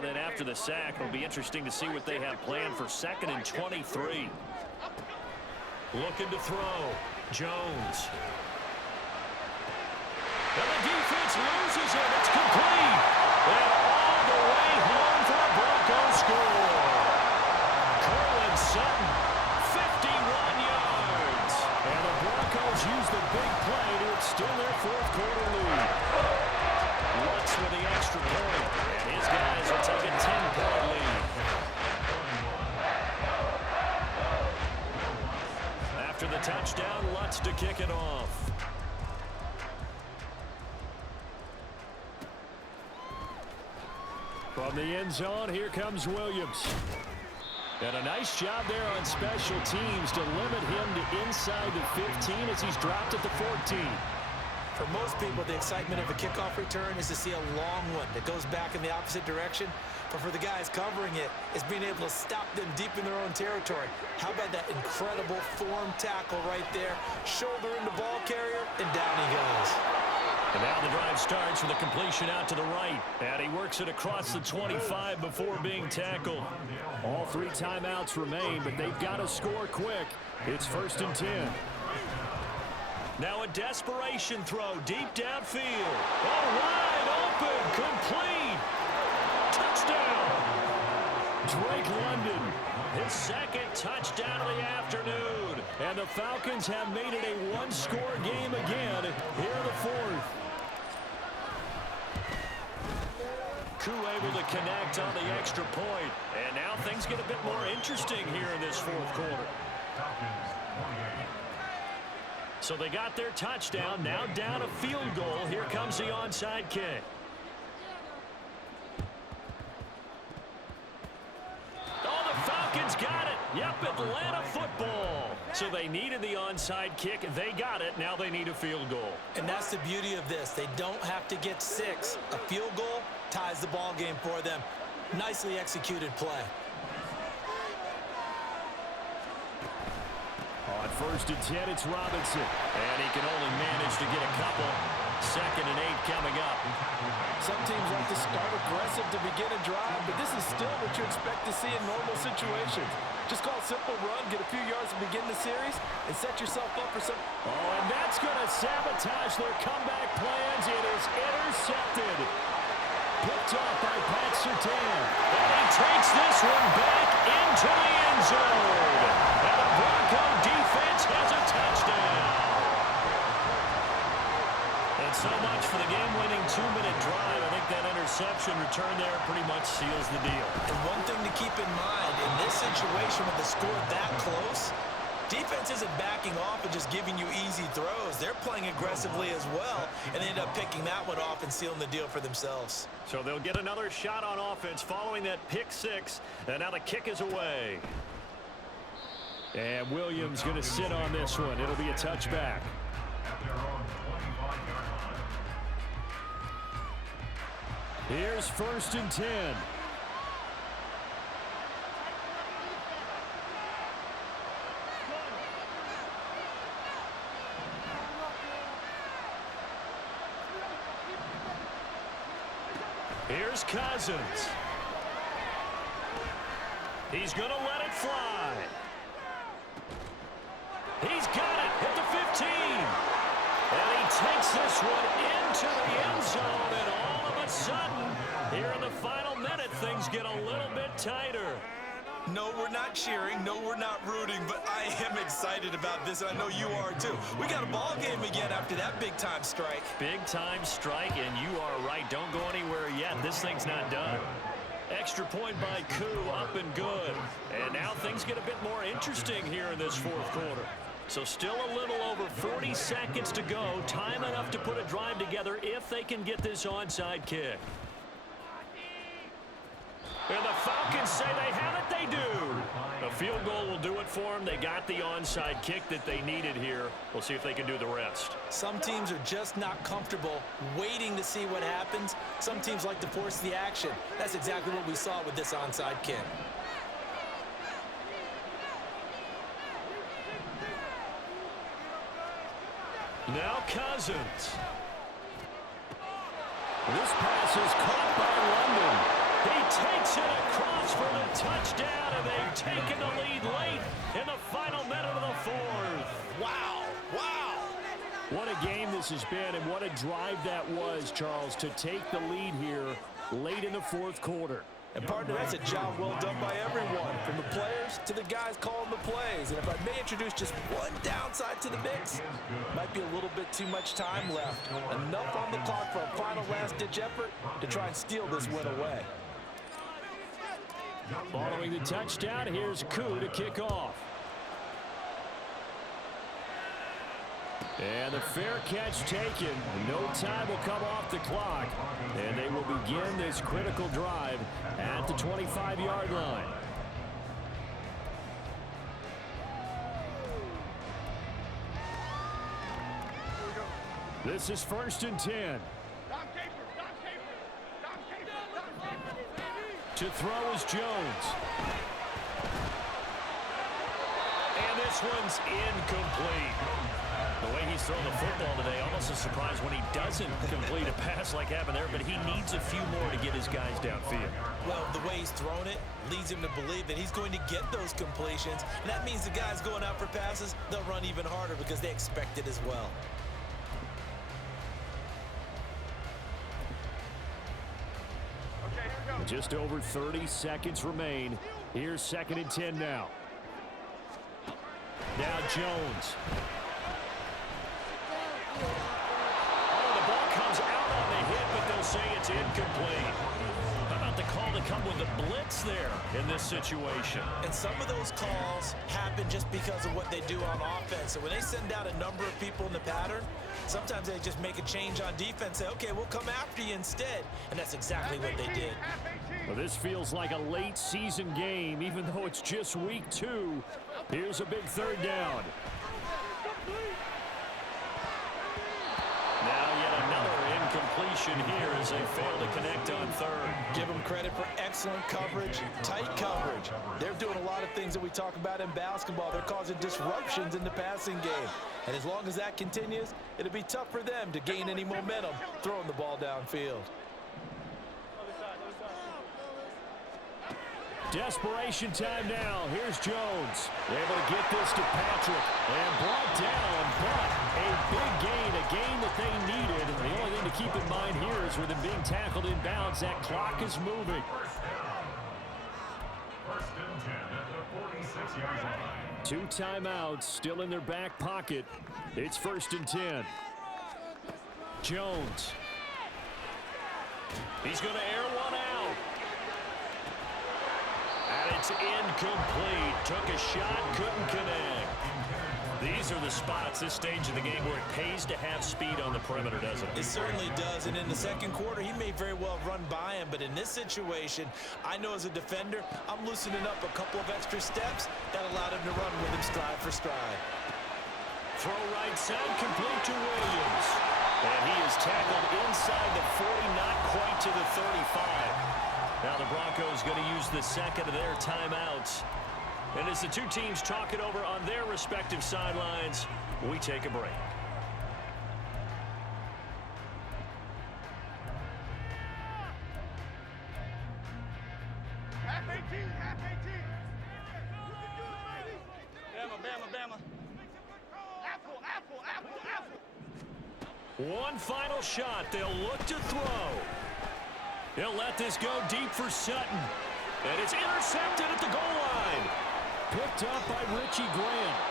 Now then, after the sack, it'll be interesting to see what they have planned for 2nd and 23. Looking to throw. Jones. And the defense loses it. It's complete. And all the way home for a Broncos score. Cortland Sutton, 51 yards. And the Broncos use the big play to extend their 4th quarter lead. Lutz with the extra point. And his guys will take a 10-point lead. After the touchdown, Lutz to kick it off. From the end zone, here comes Williams. And a nice job there on special teams to limit him to inside the 15 as he's dropped at the 14. For most people, the excitement of a kickoff return is to see a long one that goes back in the opposite direction. But for the guys covering it, it's being able to stop them deep in their own territory. How about that incredible form tackle right there? Shoulder into ball carrier, and down he goes. And now the drive starts with a completion out to the right. And he works it across the 25 before being tackled. All 3 timeouts remain, but they've got to score quick. It's 1st and 10. Now a desperation throw deep downfield. Oh, wide open, complete. Touchdown. Drake London, his 2nd touchdown of the afternoon. And the Falcons have made it a 1-score game again here in the 4th. Koo able to connect on the extra point. And now things get a bit more interesting here in this 4th quarter. So they got their touchdown, now down a field goal. Here comes the onside kick. Oh, the Falcons got it. Yep, Atlanta football. So they needed the onside kick. They got it. Now they need a field goal. And that's the beauty of this. They don't have to get 6. A field goal ties the ball game for them. Nicely executed play. On 1st and 10, it's Robinson. And he can only manage to get a couple. 2nd and 8 coming up. Some teams like to start aggressive to begin a drive, but this is still what you expect to see in normal situations. Just call a simple run, get a few yards to begin the series, and set yourself up for some... Oh, and that's going to sabotage their comeback plans. It is intercepted. Picked off by Pat Surtain. And he takes this one back into the end zone. And the Bronco defense has a touchdown. And so much for the game-winning 2-minute drive. I think that interception return there pretty much seals the deal. And one thing to keep in mind, in this situation with the score that close, defense isn't backing off and just giving you easy throws. They're playing aggressively as well, and they end up picking that one off and sealing the deal for themselves. So they'll get another shot on offense following that pick 6, and now the kick is away. And Williams going to sit on this one. It'll be a touchback. Here's 1st and 10. Here's Cousins. He's going to let it fly. He's got it at the 15. And he takes this one into the end zone. And all of a sudden, here in the final minute, things get a little bit tighter. No, we're not cheering. No, we're not rooting. But I am excited about this, and I know you are too. We got a ball game again after that big-time strike. Big-time strike, and you are right. Don't go anywhere yet. This thing's not done. Extra point by Koo, up and good. And now things get a bit more interesting here in this 4th quarter. So still a little over 40 seconds to go. Time enough to put a drive together if they can get this onside kick. And the Falcons say they have it, they do. A field goal will do it for them. They got the onside kick that they needed here. We'll see if they can do the rest. Some teams are just not comfortable waiting to see what happens. Some teams like to force the action. That's exactly what we saw with this onside kick. Now Cousins. This pass is caught by London. He takes taken the lead late in the final minute of the fourth. Wow, wow. What a game this has been, and what a drive that was, Charles, to take the lead here late in the fourth quarter. And partner, that's a job well done by everyone, from the players to the guys calling the plays. And if I may introduce just one downside to the mix, might be a little bit too much time left. Enough on the clock for a final last-ditch effort to try and steal this win away. Following the touchdown, here's Koo to kick off. And the fair catch taken. No time will come off the clock. And they will begin this critical drive at the 25-yard line. This is 1st and 10. To throw is Jones. And this one's incomplete. The way he's thrown the football today, almost a surprise when he doesn't complete a pass like happened there, but he needs a few more to get his guys downfield. Well, the way he's thrown it leads him to believe that he's going to get those completions, and that means the guys going out for passes, they'll run even harder because they expect it as well. Just over 30 seconds remain. Here's 2nd and 10 now. Now Jones. Oh, the ball comes out on the hit, but they'll say it's incomplete. How about the call to come with the blitz there in this situation? And some of those calls happen just because of what they do on offense. So when they send out a number of people in the pattern, sometimes they just make a change on defense, say, okay, we'll come after you instead. And that's exactly what they did. Well, this feels like a late season game, even though it's just week 2. Here's a big 3rd down. Now yet another incompletion here as they fail to connect on 3rd. Give them credit for excellent coverage, tight coverage. They're doing a lot of things that we talk about in basketball. They're causing disruptions in the passing game. And as long as that continues, it'll be tough for them to gain any momentum throwing the ball downfield. Desperation time now. Here's Jones. Able to get this to Patrick. And brought down, but a big gain, a gain that they needed. And the only thing to keep in mind here is with him being tackled in bounds, that clock is moving. 1st and 10 at the 46-yard line. 2 timeouts still in their back pocket. It's 1st and 10. Jones. He's going to air one out. And it's incomplete. Took a shot, couldn't connect. These are the spots, this stage of the game, where it pays to have speed on the perimeter, doesn't it? It certainly does, and in the second quarter, he may very well run by him, but in this situation, I know as a defender, I'm loosening up a couple of extra steps that allowed him to run with him stride for stride. Throw right side, complete to Williams. And he is tackled inside the 40, not quite to the 35. Now the Broncos going to use the second of their timeouts. And as the two teams talk it over on their respective sidelines, we take a break. Half 18, half 18. Bama. Apple. One final shot. They'll look to throw. They'll let this go deep for Sutton. And it's intercepted at the goal line. Picked up by Richie Grant.